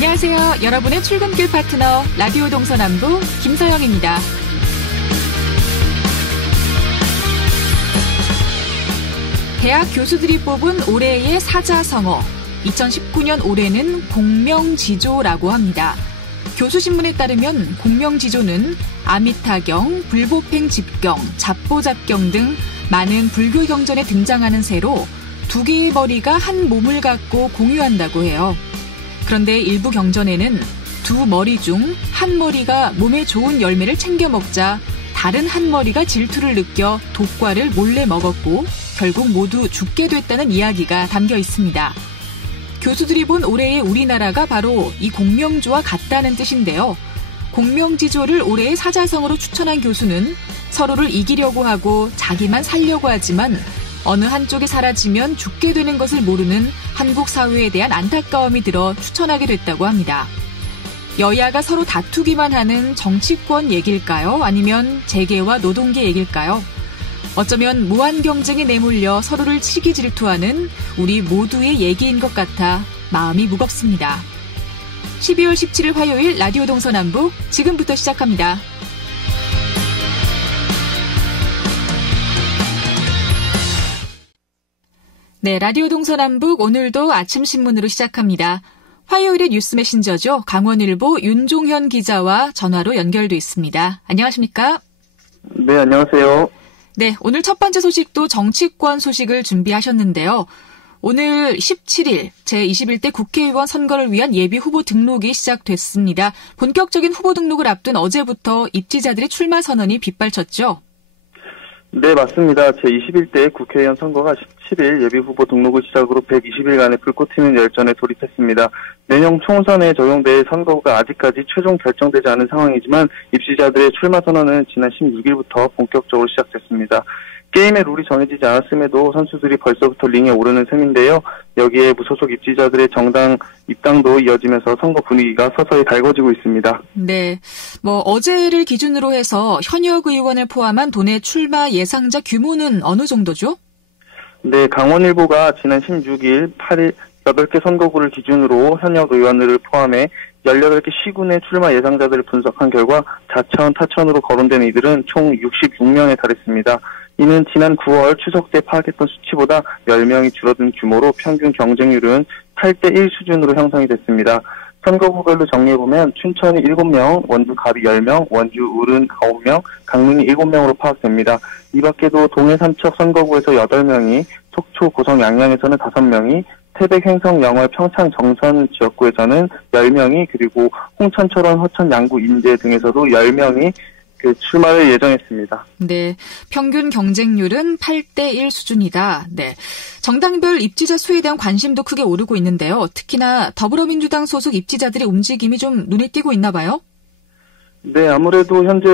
안녕하세요. 여러분의 출근길 파트너 라디오 동서남북 김서영입니다. 대학 교수들이 뽑은 올해의 사자성어. 2019년 올해는 공명지조라고 합니다. 교수신문에 따르면 공명지조는 아미타경, 불보팽집경, 잡보잡경 등 많은 불교 경전에 등장하는 새로 두 개의 머리가 한 몸을 갖고 공유한다고 해요. 그런데 일부 경전에는 두 머리 중 한 머리가 몸에 좋은 열매를 챙겨 먹자 다른 한 머리가 질투를 느껴 독과를 몰래 먹었고 결국 모두 죽게 됐다는 이야기가 담겨 있습니다. 교수들이 본 올해의 우리나라가 바로 이 공명조와 같다는 뜻인데요. 공명지조를 올해의 사자성어로 추천한 교수는 서로를 이기려고 하고 자기만 살려고 하지만 어느 한쪽이 사라지면 죽게 되는 것을 모르는 한국 사회에 대한 안타까움이 들어 추천하게 됐다고 합니다. 여야가 서로 다투기만 하는 정치권 얘기일까요? 아니면 재계와 노동계 얘기일까요? 어쩌면 무한 경쟁에 내몰려 서로를 치기 질투하는 우리 모두의 얘기인 것 같아 마음이 무겁습니다. 12월 17일 화요일 라디오 동서남북 지금부터 시작합니다. 네, 라디오 동서남북 오늘도 아침 신문으로 시작합니다. 화요일의 뉴스 메신저죠. 강원일보 윤종현 기자와 전화로 연결돼 있습니다. 안녕하십니까? 네, 안녕하세요. 네, 오늘 첫 번째 소식도 정치권 소식을 준비하셨는데요. 오늘 17일 제21대 국회의원 선거를 위한 예비 후보 등록이 시작됐습니다. 본격적인 후보 등록을 앞둔 어제부터 입지자들의 출마 선언이 빗발쳤죠? 네, 맞습니다. 제21대 국회의원 선거가 17일 예비후보 등록을 시작으로 120일간의 불꽃 튀는 열전에 돌입했습니다. 내년 총선에 적용될 선거가 아직까지 최종 결정되지 않은 상황이지만 입지자들의 출마 선언은 지난 16일부터 본격적으로 시작됐습니다. 게임의 룰이 정해지지 않았음에도 선수들이 벌써부터 링에 오르는 셈인데요. 여기에 무소속 입지자들의 정당 입당도 이어지면서 선거 분위기가 서서히 달궈지고 있습니다. 네, 어제를 기준으로 해서 현역 의원을 포함한 도내 출마 예상자 규모는 어느 정도죠? 네, 강원일보가 지난 16일 8일 8개 선거구를 기준으로 현역 의원들을 포함해 18개 시군의 출마 예상자들을 분석한 결과 자천, 타천으로 거론된 이들은 총 66명에 달했습니다. 이는 지난 9월 추석 때 파악했던 수치보다 10명이 줄어든 규모로 평균 경쟁률은 8대1 수준으로 형성이 됐습니다. 선거구별로 정리해보면 춘천이 7명, 원주 갑이 10명, 원주 울은 9명, 강릉이 7명으로 파악됩니다. 이 밖에도 동해 삼척 선거구에서 8명이, 속초 고성 양양에서는 5명이, 태백 횡성 영월 평창 정선 지역구에서는 10명이, 그리고 홍천 철원 허천 양구 인제 등에서도 10명이 출마를 예정했습니다. 네, 평균 경쟁률은 8대1 수준이다. 네, 정당별 입지자 수에 대한 관심도 크게 오르고 있는데요. 특히나 더불어민주당 소속 입지자들의 움직임이 좀 눈에 띄고 있나 봐요? 네, 아무래도 현재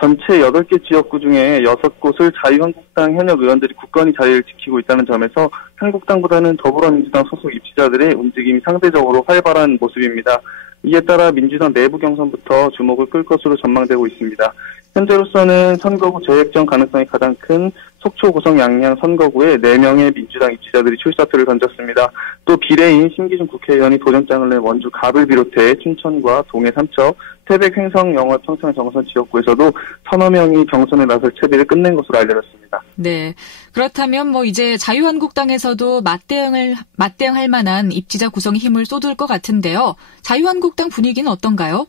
전체 8개 지역구 중에 6곳을 자유한국당 현역 의원들이 굳건히 자리를 지키고 있다는 점에서 한국당보다는 더불어민주당 소속 입지자들의 움직임이 상대적으로 활발한 모습입니다. 이에 따라 민주당 내부 경선부터 주목을 끌 것으로 전망되고 있습니다. 현재로서는 선거구 재획정 가능성이 가장 큰 속초 고성 양양 선거구에 4명의 민주당 입지자들이 출사표를 던졌습니다. 또 비례인 심기준 국회의원이 도전장을 낸 원주 갑을 비롯해 춘천과 동해 삼척, 태백 횡성 영월 평창 정선 지역구에서도 서너 명이 경선에 나설 채비를 끝낸 것으로 알려졌습니다. 네, 그렇다면 이제 자유한국당에서도 맞대응할 만한 입지자 구성에 힘을 쏟을 것 같은데요. 자유한국당 분위기는 어떤가요?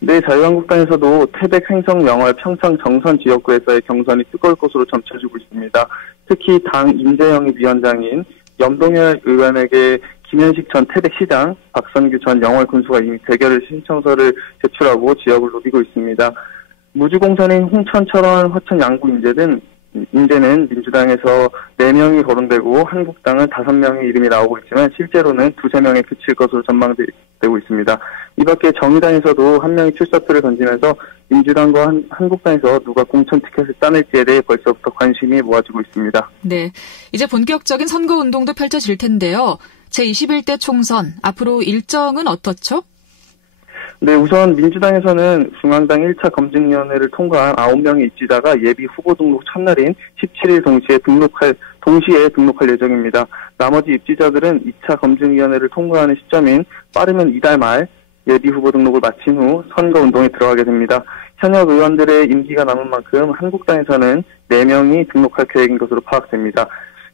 네, 자유한국당에서도 태백 횡성 영월 평창 정선 지역구에서의 경선이 뜨거울 것으로 점쳐지고 있습니다. 특히 당 임재영이 위원장인 염동열 의원에게 김현식 전 태백시장, 박선규 전 영월 군수가 이미 대결을 신청서를 제출하고 지역을 누비고 있습니다. 무주공선인 홍천 철원 허천 양구 인제는 민주당에서 4명이 거론되고 한국당은 5명의 이름이 나오고 있지만 실제로는 2-3명에 그칠 것으로 전망되고 있습니다. 이 밖에 정의당에서도 한 명이 출사표를 던지면서 민주당과 한국당에서 누가 공천 티켓을 따낼지에 대해 벌써부터 관심이 모아지고 있습니다. 네, 이제 본격적인 선거운동도 펼쳐질 텐데요. 제21대 총선, 앞으로 일정은 어떻죠? 네, 우선 민주당에서는 중앙당 1차 검증위원회를 통과한 9명의 입지자가 예비 후보 등록 첫날인 17일 동시에 등록할 예정입니다. 나머지 입지자들은 2차 검증위원회를 통과하는 시점인 빠르면 이달 말 예비 후보 등록을 마친 후 선거운동에 들어가게 됩니다. 현역 의원들의 임기가 남은 만큼 한국당에서는 4명이 등록할 계획인 것으로 파악됩니다.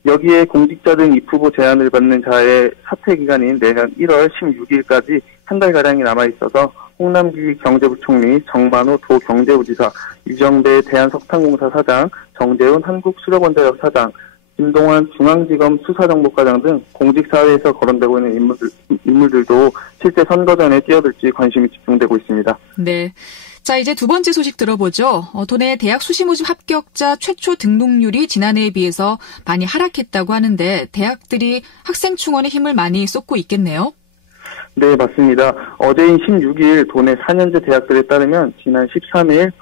여기에 공직자 등 입후보 제안을 받는 자의 사퇴 기간인 내년 1월 16일까지 한 달가량이 남아있어서 홍남기 경제부총리, 정만호 도경제부지사, 유정배 대한석탄공사 사장, 정재훈 한국수력원자력 사장, 김동환 중앙지검 수사정보과장 등 공직사회에서 거론되고 있는 인물들도 실제 선거 전에 뛰어들지 관심이 집중되고 있습니다. 네. 자, 이제 두 번째 소식 들어보죠. 도내 대학 수시 모집 합격자 최초 등록률이 지난해에 비해서 많이 하락했다고 하는데 대학들이 학생 충원에 힘을 많이 쏟고 있겠네요. 네, 맞습니다. 어제인 16일 도내 4년제 대학들에 따르면 지난 13일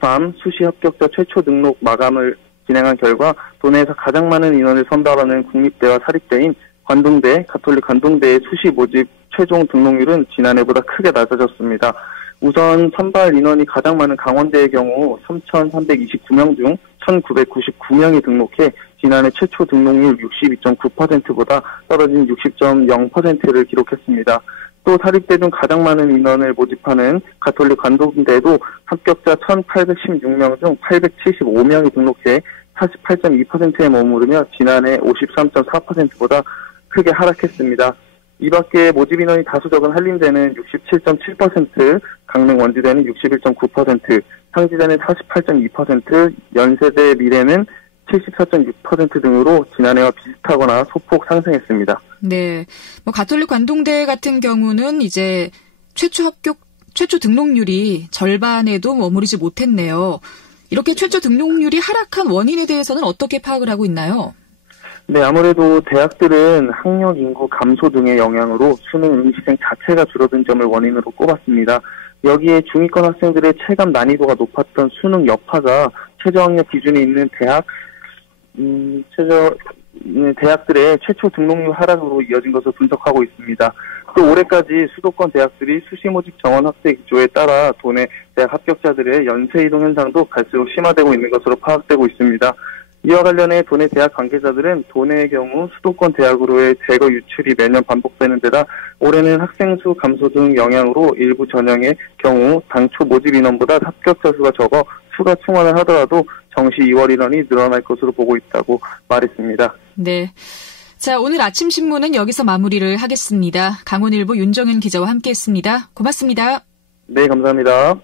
밤 수시 합격자 최초 등록 마감을 진행한 결과 도내에서 가장 많은 인원을 선발하는 국립대와 사립대인 관동대, 가톨릭 관동대의 수시 모집 최종 등록률은 지난해보다 크게 낮아졌습니다. 우선 선발 인원이 가장 많은 강원대의 경우 3,329명 중 1,999명이 등록해 지난해 최초 등록률 62.9%보다 떨어진 60.0%를 기록했습니다. 또 사립대 중 가장 많은 인원을 모집하는 가톨릭 관동대도 합격자 1,816명 중 875명이 등록해 48.2%에 머무르며 지난해 53.4%보다 크게 하락했습니다. 이 밖에 모집 인원이 다수 적은 한림대는 67.7%, 강릉 원주대는 61.9%, 상지대는 48.2%, 연세대 미래는 74.6% 등으로 지난해와 비슷하거나 소폭 상승했습니다. 네. 가톨릭 관동대 같은 경우는 이제 최초 등록률이 절반에도 머무르지 못했네요. 이렇게 최초 등록률이 하락한 원인에 대해서는 어떻게 파악을 하고 있나요? 네, 아무래도 대학들은 학력 인구 감소 등의 영향으로 수능 응시생 자체가 줄어든 점을 원인으로 꼽았습니다. 여기에 중위권 학생들의 체감 난이도가 높았던 수능 여파가 최저학력 기준이 있는 대학들의 최초 등록률 하락으로 이어진 것으로 분석하고 있습니다. 또 올해까지 수도권 대학들이 수시 모집 정원 확대 기조에 따라 도내 대학 합격자들의 연쇄 이동 현상도 갈수록 심화되고 있는 것으로 파악되고 있습니다. 이와 관련해 도내 대학 관계자들은 도내의 경우 수도권 대학으로의 대거 유출이 매년 반복되는 데다 올해는 학생 수 감소 등 영향으로 일부 전형의 경우 당초 모집 인원보다 합격자 수가 적어 추가 충원을 하더라도 정시 2월 인원이 늘어날 것으로 보고 있다고 말했습니다. 네. 자, 오늘 아침 신문은 여기서 마무리를 하겠습니다. 강원일보 윤정현 기자와 함께했습니다. 고맙습니다. 네, 감사합니다.